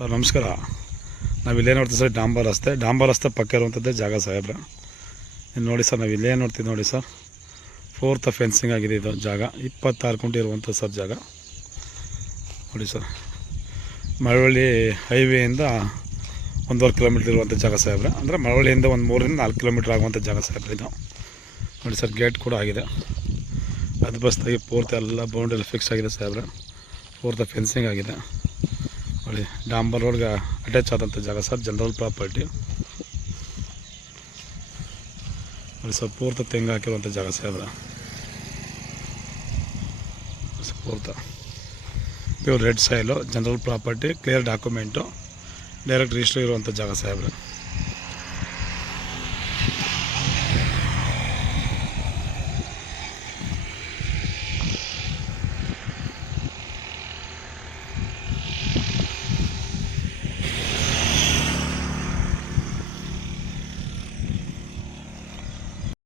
Sir ನಮಸ್ಕಾರ. ನಾವಿಲ್ಲೇ ನೋಡ್ತೀವಿ sir, ಡಾಂಬರ್ ರಸ್ತೆ ಪಕ್ಕ ಇರುವಂಥದ್ದೇ ಜಾಗ ಸಾಹೇಬ್ರ. ಇನ್ನು ನೋಡಿ ಸರ್, ನಾವು ಇಲ್ಲೇ ನೋಡ್ತೀವಿ ನೋಡಿ ಸರ್, 4th ಫೆನ್ಸಿಂಗ್ ಆಗಿದೆ. ಇದು ಜಾಗ 26 ಗುಂಟೆ ಇರುವಂಥ ಸರ್ ಜಾಗ ನೋಡಿ ಸರ್. ಮಳವಳ್ಳಿ ಹೈವೇಯಿಂದ 1.5 ಕಿಲೋಮೀಟ್ರ್ ಇರುವಂಥ ಜಾಗ ಸಾಹೇಬ್ರ. ಅಂದರೆ ಮಳವಳ್ಳಿಯಿಂದ ಒಂದು 3 ರಿಂದ 4 ಕಿಲೋಮೀಟ್ರ್ ಆಗುವಂಥ ಜಾಗ ಸಾಹೇಬ್ರ. ಇದು ನೋಡಿ ಸರ್, ಗೇಟ್ ಕೂಡ ಆಗಿದೆ. ಅದು ಬಸ್ತಾಗಿ ಪೂರ್ತಿ ಎಲ್ಲ ಬೌಂಡ್ರಿ ಫಿಕ್ಸ್ ಆಗಿದೆ ಸಾಹೇಬ್ರ. 4th ಫೆನ್ಸಿಂಗ್ ಆಗಿದೆ ನೋಡಿ. ಡಾಂಬರ್ ರೋಡ್ಗೆ ಅಟ್ಯಾಚ್ ಆದಂಥ ಜಾಗ ಸರ್, ಜನರಲ್ ಪ್ರಾಪರ್ಟಿ ನೋಡಿ ಸರ್. ಪೂರ್ತಿ ತೆಂಗು ಹಾಕಿರುವಂಥ ಜಾಗ ಸಾಹೇಬ್ರ. ಪೂರ್ತಿ pure red soil, general property, clear document, direct register ಇರುವಂಥ ಜಾಗ ಸಾಹೇಬ್ರ.